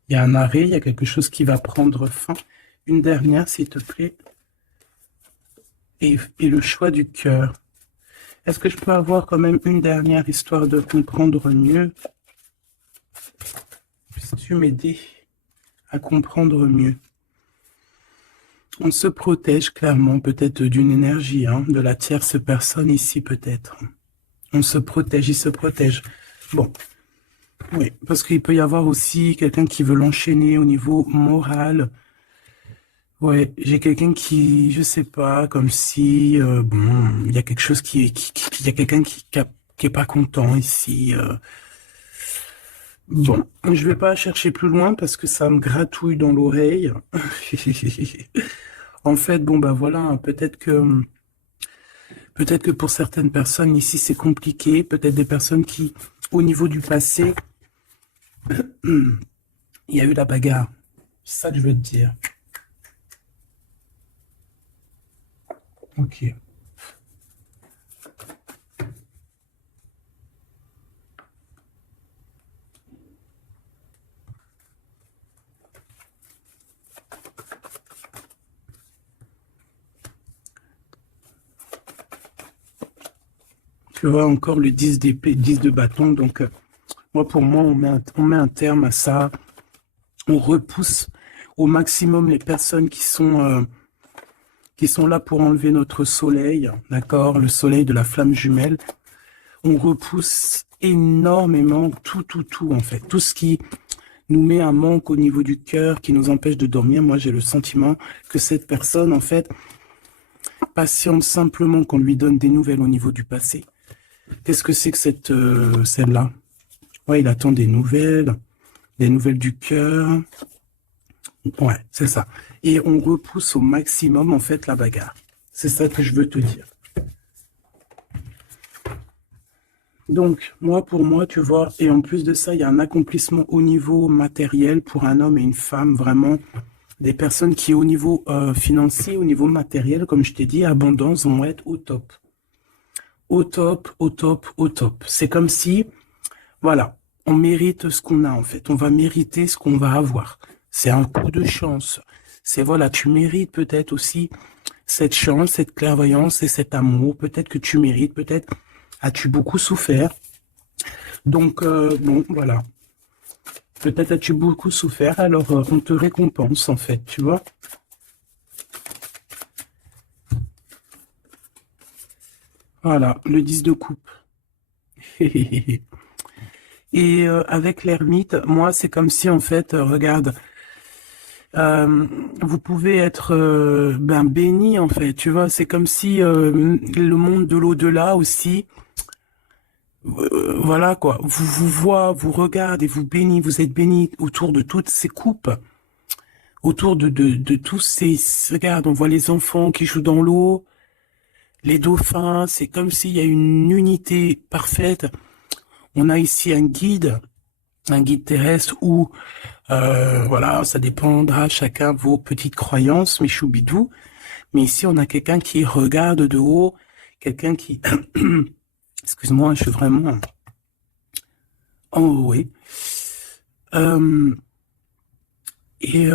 Il y a un arrêt, il y a quelque chose qui va prendre fin. Une dernière, s'il te plaît. Et le choix du cœur. Est-ce que je peux avoir quand même une dernière histoire de comprendre mieux? Puisses-tu m'aider à comprendre mieux? On se protège clairement peut-être d'une énergie, hein, de la tierce personne ici peut-être. On se protège, il se protège. Bon, oui, parce qu'il peut y avoir aussi quelqu'un qui veut l'enchaîner au niveau moral. Ouais, j'ai quelqu'un qui, je sais pas, comme si, bon, il y a quelque chose il y a quelqu'un qui est pas content ici. Bon, je vais pas chercher plus loin parce que ça me gratouille dans l'oreille. En fait, bon bah voilà, hein, peut-être que pour certaines personnes ici c'est compliqué, peut-être des personnes qui, au niveau du passé, il y a eu la bagarre. C'est ça que je veux te dire. Ok. Tu vois encore le 10 d'épée, 10 de bâton, donc pour moi, on met un terme à ça. On repousse au maximum les personnes qui sont là pour enlever notre soleil, d'accord, le soleil de la flamme jumelle. On repousse énormément tout, en fait. Tout ce qui nous met un manque au niveau du cœur, qui nous empêche de dormir. Moi, j'ai le sentiment que cette personne, en fait, patiente simplement qu'on lui donne des nouvelles au niveau du passé. Qu'est-ce que c'est que celle-là? Ouais, il attend des nouvelles du cœur. Ouais, c'est ça. Et on repousse au maximum, en fait, la bagarre. C'est ça que je veux te dire. Donc, pour moi, tu vois, et en plus de ça, il y a un accomplissement au niveau matériel pour un homme et une femme, vraiment, Des personnes qui, au niveau financier, au niveau matériel, comme je t'ai dit, abondance, vont être au top. Au top, au top, au top. C'est comme si, voilà, on mérite ce qu'on a en fait. On va mériter ce qu'on va avoir. C'est un coup de chance. C'est voilà, tu mérites peut-être aussi cette chance, cette clairvoyance et cet amour. Peut-être que tu mérites, peut-être as-tu beaucoup souffert. Donc, bon, voilà. Peut-être as-tu beaucoup souffert, alors on te récompense en fait, tu vois. Voilà, le 10 de coupe. Et avec l'ermite, moi, c'est comme si en fait, regarde, vous pouvez être ben, béni en fait, tu vois. C'est comme si le monde de l'au-delà aussi, voilà quoi, vous voit, vous regarde et vous bénit, vous êtes béni autour de toutes ces coupes. Autour de tous ces... Regarde, on voit les enfants qui jouent dans l'eau, les dauphins, c'est comme s'il y a une unité parfaite. On a ici un guide terrestre où, voilà, ça dépendra chacun vos petites croyances, mes choubidous. Mais ici, on a quelqu'un qui regarde de haut, quelqu'un qui... Excuse-moi, je suis vraiment enroué. Et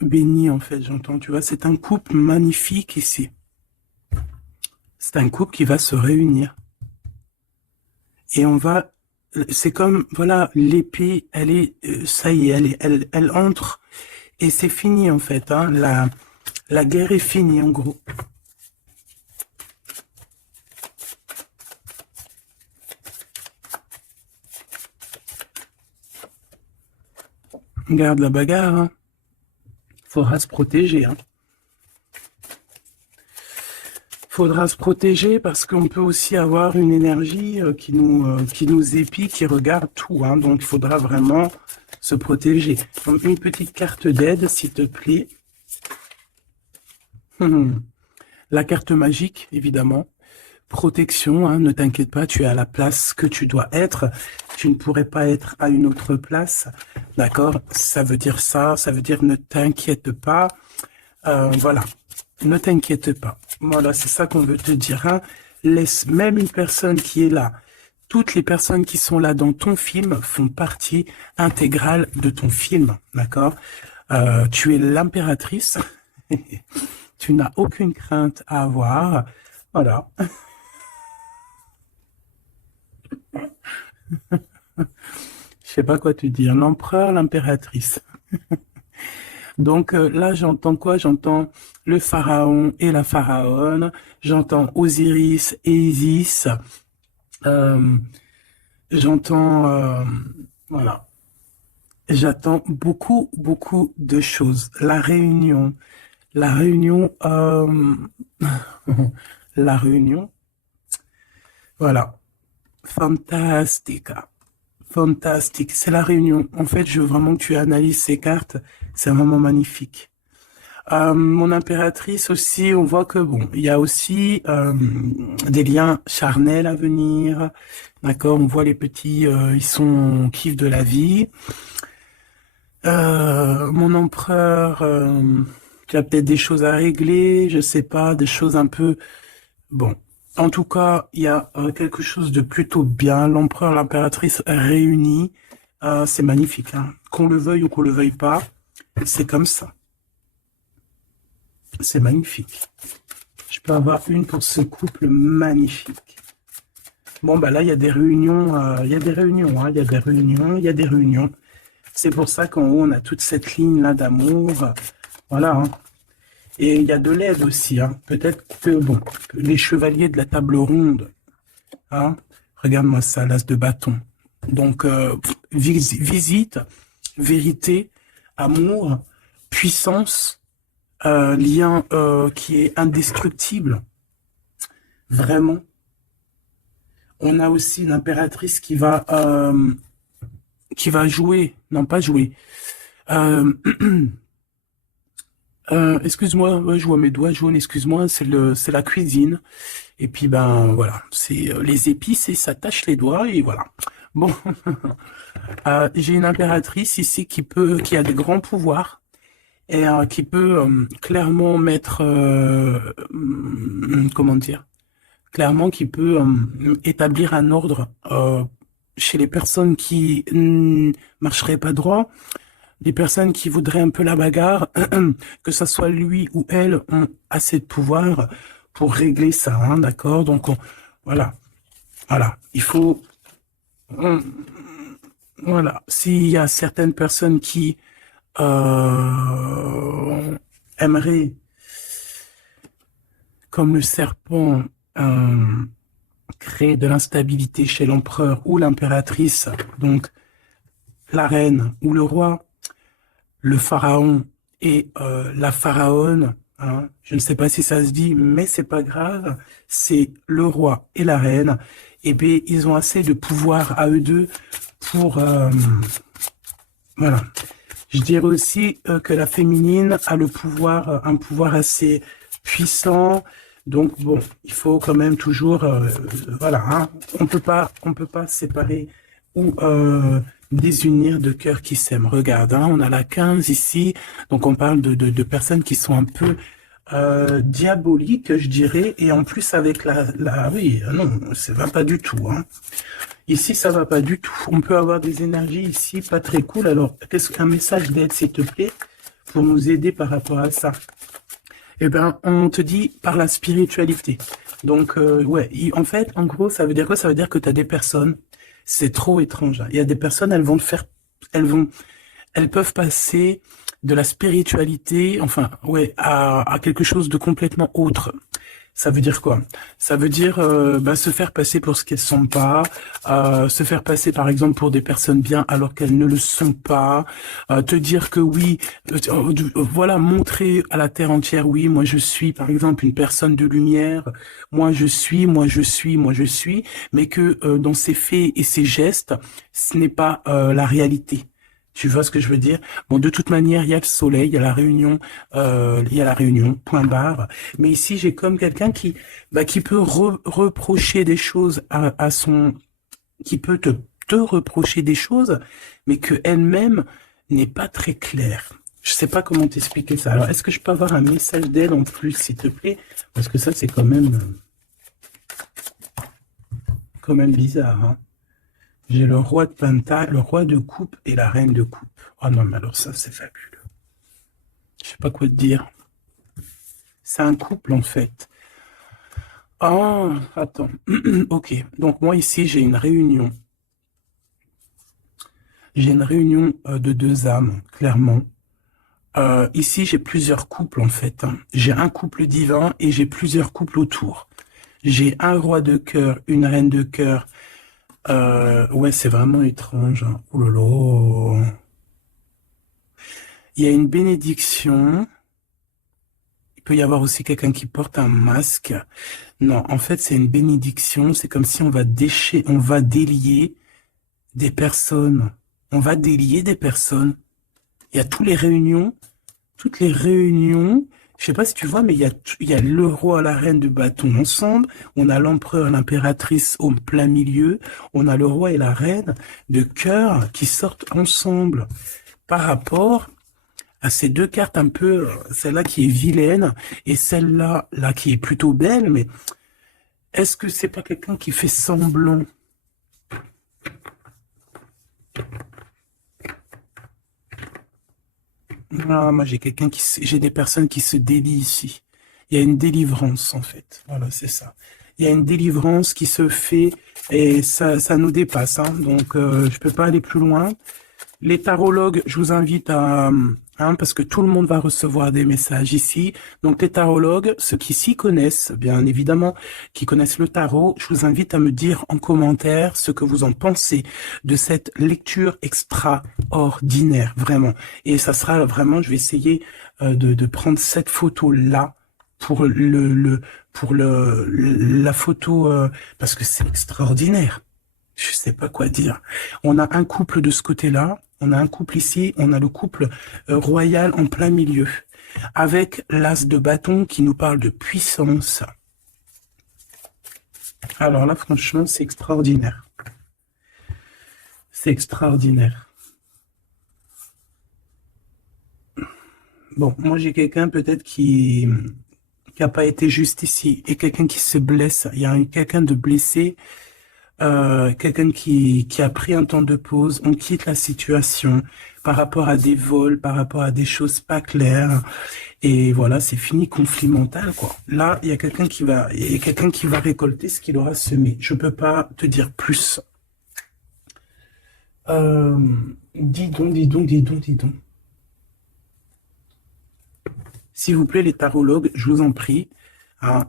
béni, en fait, j'entends, tu vois, c'est un couple magnifique ici. C'est un couple qui va se réunir. Et on va, c'est comme, voilà, l'épée, elle est, ça y est, elle entre, et c'est fini, en fait, hein, la guerre est finie, en gros. Regarde la bagarre, hein. Faudra se protéger, hein. Faudra se protéger parce qu'on peut aussi avoir une énergie qui nous épie, qui regarde tout, hein. Donc il faudra vraiment se protéger. Donc, une petite carte d'aide, s'il te plaît. La carte magique, évidemment. Protection, hein, ne t'inquiète pas, tu es à la place que tu dois être. Tu ne pourrais pas être à une autre place. D'accord? Ça veut dire ça, ça veut dire ne t'inquiète pas. Voilà. Ne t'inquiète pas. Voilà, c'est ça qu'on veut te dire. Hein. Laisse même une personne qui est là. Toutes les personnes qui sont là dans ton film font partie intégrale de ton film. D'accord? Tu es l'impératrice. Tu n'as aucune crainte à avoir. Voilà. Je sais pas quoi te dire. L'empereur, l'impératrice. Donc là, j'entends quoi? J'entends le pharaon et la pharaone. J'entends Osiris et Isis. J'entends... voilà. J'attends beaucoup, beaucoup de choses. La réunion. La réunion... la réunion. Voilà. Fantastica. Fantastique. C'est la réunion. En fait, je veux vraiment que tu analyses ces cartes. C'est vraiment magnifique. Mon impératrice aussi, on voit que bon, il y a aussi des liens charnels à venir. D'accord, on voit les petits, ils sont kiff de la vie. Mon empereur, tu as peut-être des choses à régler, je sais pas, des choses un peu bon. En tout cas, il y a quelque chose de plutôt bien. L'empereur, l'impératrice réunis, c'est magnifique. Hein. Qu'on le veuille ou qu'on le veuille pas, c'est comme ça. C'est magnifique. Je peux avoir une pour ce couple magnifique. Bon, bah là, il y a des réunions, il y a des réunions, hein, il y a des réunions, il y a des réunions. C'est pour ça qu'en haut, on a toute cette ligne-là d'amour. Voilà, hein. Et il y a de l'aide aussi. Hein. Peut-être que, bon, les chevaliers de la table ronde, hein, regarde-moi ça, l'as de bâton. Donc, visite, vérité, amour, puissance, lien qui est indestructible. Vraiment. On a aussi une impératrice qui va jouer, non pas jouer. Excuse-moi, ouais, je vois mes doigts jaunes, excuse-moi, c'est la cuisine. Et puis ben voilà, c'est les épices et ça tâche les doigts et voilà. Bon, j'ai une impératrice ici qui a de grands pouvoirs. et qui peut clairement mettre, comment dire, clairement qui peut établir un ordre chez les personnes qui marcheraient pas droit, les personnes qui voudraient un peu la bagarre, que ça soit lui ou elle, ont assez de pouvoir pour régler ça, hein, d'accord? Donc voilà, voilà, il faut, voilà, s'il y a certaines personnes qui aimeraient, comme le serpent, créer de l'instabilité chez l'empereur ou l'impératrice, donc la reine ou le roi, le pharaon et la pharaone, hein, je ne sais pas si ça se dit, mais c'est pas grave, c'est le roi et la reine, et bien ils ont assez de pouvoir à eux deux pour voilà. Je dirais aussi que la féminine a le pouvoir, un pouvoir assez puissant. Donc bon, il faut quand même toujours, voilà, hein, on peut pas séparer ou désunir de cœurs qui s'aiment. Regarde, hein, on a la 15 ici, donc on parle de personnes qui sont un peu diaboliques, je dirais, et en plus avec oui, non, ça va pas du tout, hein. Ici, ça va pas du tout. On peut avoir des énergies ici pas très cool. Alors, qu'est-ce qu'un message d'aide, s'il te plaît, pour nous aider par rapport à ça? Eh ben, on te dit par la spiritualité. Donc, ouais, en fait, en gros, ça veut dire quoi? Ça veut dire que tu as des personnes, c'est trop étrange, hein. Il y a des personnes, elles vont te faire, elles peuvent passer de la spiritualité, enfin, ouais, à quelque chose de complètement autre. Ça veut dire quoi? Ça veut dire se faire passer pour ce qu'elles sont pas, se faire passer par exemple pour des personnes bien alors qu'elles ne le sont pas, te dire que oui, voilà, montrer à la terre entière, oui, moi je suis par exemple une personne de lumière, moi je suis, moi je suis, moi je suis, mais que dans ses faits et ses gestes, ce n'est pas la réalité. Tu vois ce que je veux dire? Bon, de toute manière, il y a le soleil, il y a la réunion, point barre. Mais ici, j'ai comme quelqu'un qui peut reprocher des choses à son, qui peut te reprocher des choses, mais que elle-même n'est pas très claire. Je sais pas comment t'expliquer ça. Alors, est-ce que je peux avoir un message d'aide en plus, s'il te plaît? Parce que ça, c'est quand même bizarre, hein. J'ai le roi de pentacle, le roi de coupe et la reine de coupe. Oh non, mais alors ça, c'est fabuleux. Je sais pas quoi te dire. C'est un couple, en fait. Ah, attends. Ok. Donc, moi, ici, j'ai une réunion. J'ai une réunion de deux âmes, clairement. Ici, j'ai plusieurs couples, en fait, hein. J'ai un couple divin et j'ai plusieurs couples autour. J'ai un roi de cœur, une reine de cœur. Ouais, c'est vraiment étrange, hein. Oh là là. Il y a une bénédiction. Il peut y avoir aussi quelqu'un qui porte un masque. Non, en fait, c'est une bénédiction. C'est comme si on va délier des personnes. On va délier des personnes. Il y a toutes les réunions. Je sais pas si tu vois, mais il y a le roi, la reine de bâton ensemble. On a l'empereur, l'impératrice au plein milieu. On a le roi et la reine de cœur qui sortent ensemble par rapport à ces deux cartes un peu, celle-là qui est vilaine et celle-là là qui est plutôt belle, mais est-ce que c'est pas quelqu'un qui fait semblant? Ah, moi j'ai des personnes qui se délient ici. Il y a une délivrance en fait. Voilà, c'est ça. Il y a une délivrance qui se fait et ça nous dépasse, hein. Donc je peux pas aller plus loin. Les tarologues, je vous invite parce que tout le monde va recevoir des messages ici. Donc les tarologues, ceux qui s'y connaissent, bien évidemment, qui connaissent le tarot, je vous invite à me dire en commentaire ce que vous en pensez de cette lecture extraordinaire, vraiment. Et ça sera vraiment, je vais essayer de prendre cette photo-là pour la photo, parce que c'est extraordinaire. Je sais pas quoi dire. On a un couple de ce côté-là, on a un couple ici, on a le couple royal en plein milieu, avec l'as de bâton qui nous parle de puissance. Alors là, franchement, c'est extraordinaire. C'est extraordinaire. Bon, moi j'ai quelqu'un peut-être qui a pas été juste ici et quelqu'un qui se blesse. Il y a quelqu'un de blessé, quelqu'un qui a pris un temps de pause. On quitte la situation par rapport à des vols, par rapport à des choses pas claires. Et voilà, c'est fini, conflit mental, quoi. Là, il y a quelqu'un qui va récolter ce qu'il aura semé. Je peux pas te dire plus. Euh, dis donc, dis donc, dis donc, dis donc. S'il vous plaît, les tarologues, je vous en prie, hein,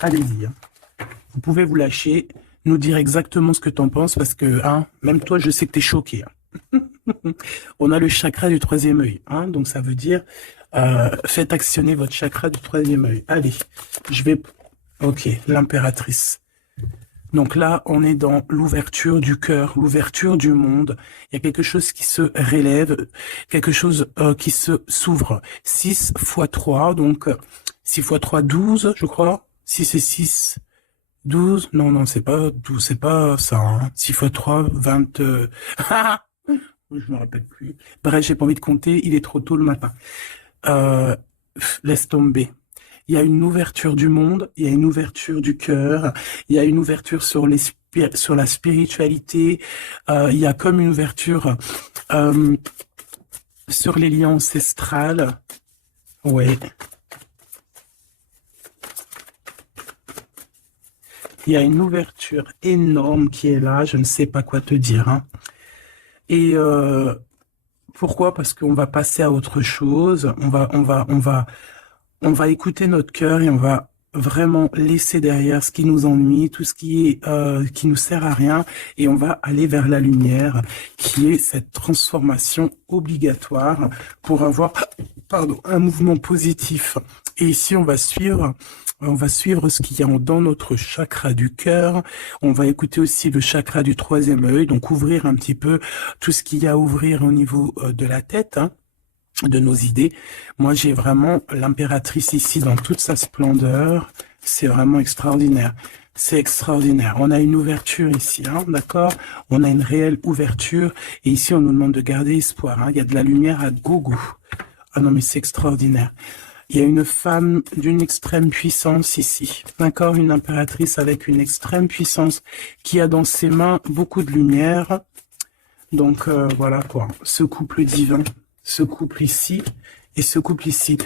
allez-y, hein. Vous pouvez vous lâcher, nous dire exactement ce que tu en penses, parce que, hein, même toi, je sais que tu es choqué, hein. On a le chakra du troisième œil, hein, donc ça veut dire, faites actionner votre chakra du troisième œil. Allez, je vais... Ok, l'impératrice. Donc là, on est dans l'ouverture du cœur, l'ouverture du monde. Il y a quelque chose qui se relève, quelque chose qui se s'ouvre. 6 fois 3, donc 6 fois 3, 12, je crois. 6 et 6, 12. Non, non, c'est pas 12, c'est pas ça. Hein. 6 fois 3, 20... je me rappelle plus. Bref, j'ai pas envie de compter, il est trop tôt le matin. Euh, laisse tomber. Il y a une ouverture du monde, il y a une ouverture du cœur, il y a une ouverture sur la spiritualité, il y a comme une ouverture sur les liens ancestrales. Ouais. Il y a une ouverture énorme qui est là, je ne sais pas quoi te dire. Hein. Et pourquoi? Parce qu'on va passer à autre chose, on va écouter notre cœur et on va vraiment laisser derrière ce qui nous ennuie, tout ce qui nous sert à rien, et on va aller vers la lumière, qui est cette transformation obligatoire pour avoir, pardon, un mouvement positif. Et ici, on va suivre ce qu'il y a dans notre chakra du cœur. On va écouter aussi le chakra du troisième œil, donc ouvrir un petit peu tout ce qu'il y a à ouvrir au niveau de la tête, hein, de nos idées. Moi, j'ai vraiment l'impératrice ici dans toute sa splendeur. C'est vraiment extraordinaire. C'est extraordinaire. On a une ouverture ici, hein, d'accord? On a une réelle ouverture. Et ici, on nous demande de garder espoir. Hein. Il y a de la lumière à gogo. Ah non, mais c'est extraordinaire. Il y a une femme d'une extrême puissance ici, d'accord? Une impératrice avec une extrême puissance qui a dans ses mains beaucoup de lumière. Donc, voilà quoi, ce couple divin, ce couple ici et ce couple ici.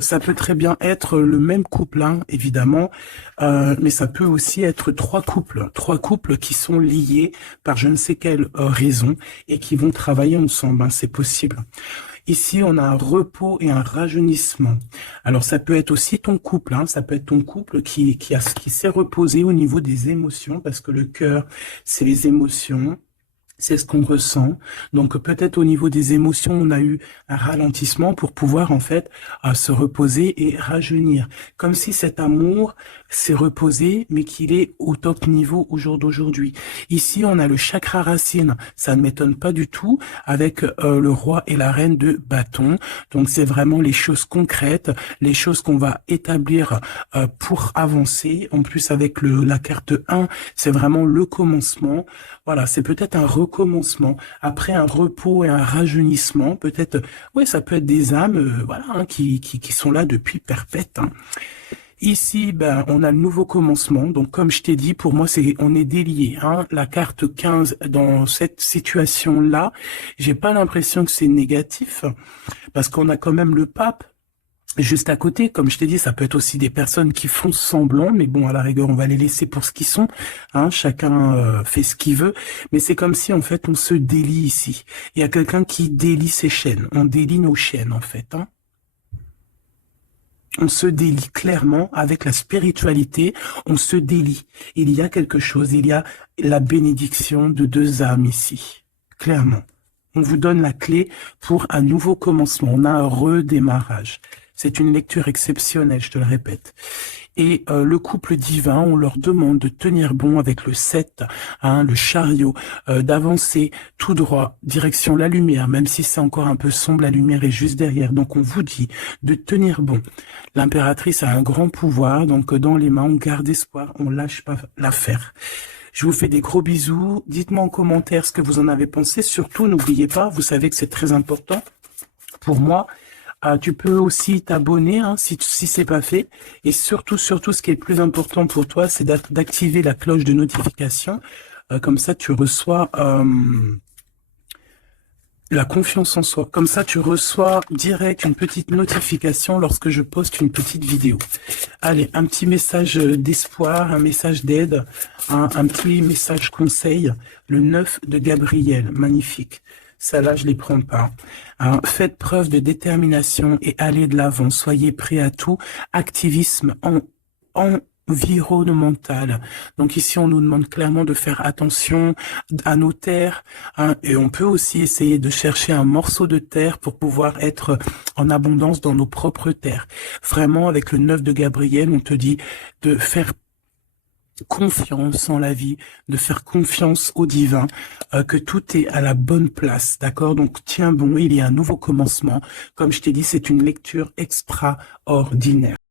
Ça peut très bien être le même couple, hein, évidemment, mais ça peut aussi être trois couples qui sont liés par je ne sais quelle raison et qui vont travailler ensemble, hein, c'est possible. Ici, on a un repos et un rajeunissement. Alors, ça peut être aussi ton couple, hein, ça peut être ton couple qui s'est reposé au niveau des émotions, parce que le cœur, c'est les émotions. C'est ce qu'on ressent. Donc peut-être au niveau des émotions, on a eu un ralentissement pour pouvoir en fait se reposer et rajeunir. Comme si cet amour s'est reposé, mais qu'il est au top niveau au jour d'aujourd'hui. Ici, on a le chakra racine. Ça ne m'étonne pas du tout avec le roi et la reine de bâton. Donc c'est vraiment les choses concrètes, les choses qu'on va établir pour avancer. En plus avec la carte 1, c'est vraiment le commencement. Voilà, c'est peut-être un recommencement, après un repos et un rajeunissement, peut-être, ouais, ça peut être des âmes, voilà, hein, qui sont là depuis perpète. Hein. Ici, ben, on a le nouveau commencement. Donc, comme je t'ai dit, pour moi, on est délié. Hein. La carte 15, dans cette situation-là, j'ai pas l'impression que c'est négatif, parce qu'on a quand même le pape. Juste à côté, comme je t'ai dit, ça peut être aussi des personnes qui font semblant, mais bon, à la rigueur, on va les laisser pour ce qu'ils sont. Hein, chacun fait ce qu'il veut, mais c'est comme si en fait on se délie ici. Il y a quelqu'un qui délie ses chaînes. On délie nos chaînes en fait. Hein. On se délie clairement avec la spiritualité. On se délie. Il y a quelque chose. Il y a la bénédiction de deux âmes ici, clairement. On vous donne la clé pour un nouveau commencement. On a un redémarrage. C'est une lecture exceptionnelle, je te le répète. Et le couple divin, on leur demande de tenir bon avec le 7, hein, le chariot, d'avancer tout droit, direction la lumière, même si c'est encore un peu sombre, la lumière est juste derrière. Donc on vous dit de tenir bon. L'impératrice a un grand pouvoir, donc dans les mains, on garde espoir, on lâche pas l'affaire. Je vous fais des gros bisous. Dites-moi en commentaire ce que vous en avez pensé. Surtout, n'oubliez pas, vous savez que c'est très important pour moi, Tu peux aussi t'abonner hein, si c'est pas fait. Et surtout, ce qui est le plus important pour toi, c'est d'activer la cloche de notification. Comme ça, tu reçois la confiance en soi. Comme ça, tu reçois direct une petite notification lorsque je poste une petite vidéo. Allez, un petit message d'espoir, un message d'aide, un petit message conseil. Le 9 de Gabriel, magnifique. Ça là, je les prends pas. Hein, faites preuve de détermination et allez de l'avant. Soyez prêts à tout. Activisme environnemental. Donc ici, on nous demande clairement de faire attention à nos terres. Hein, et on peut aussi essayer de chercher un morceau de terre pour pouvoir être en abondance dans nos propres terres. Vraiment, avec le 9 de Gabriel, on te dit de faire confiance en la vie, de faire confiance au divin, que tout est à la bonne place, d'accord? Donc tiens bon, il y a un nouveau commencement. Comme je t'ai dit, c'est une lecture extraordinaire.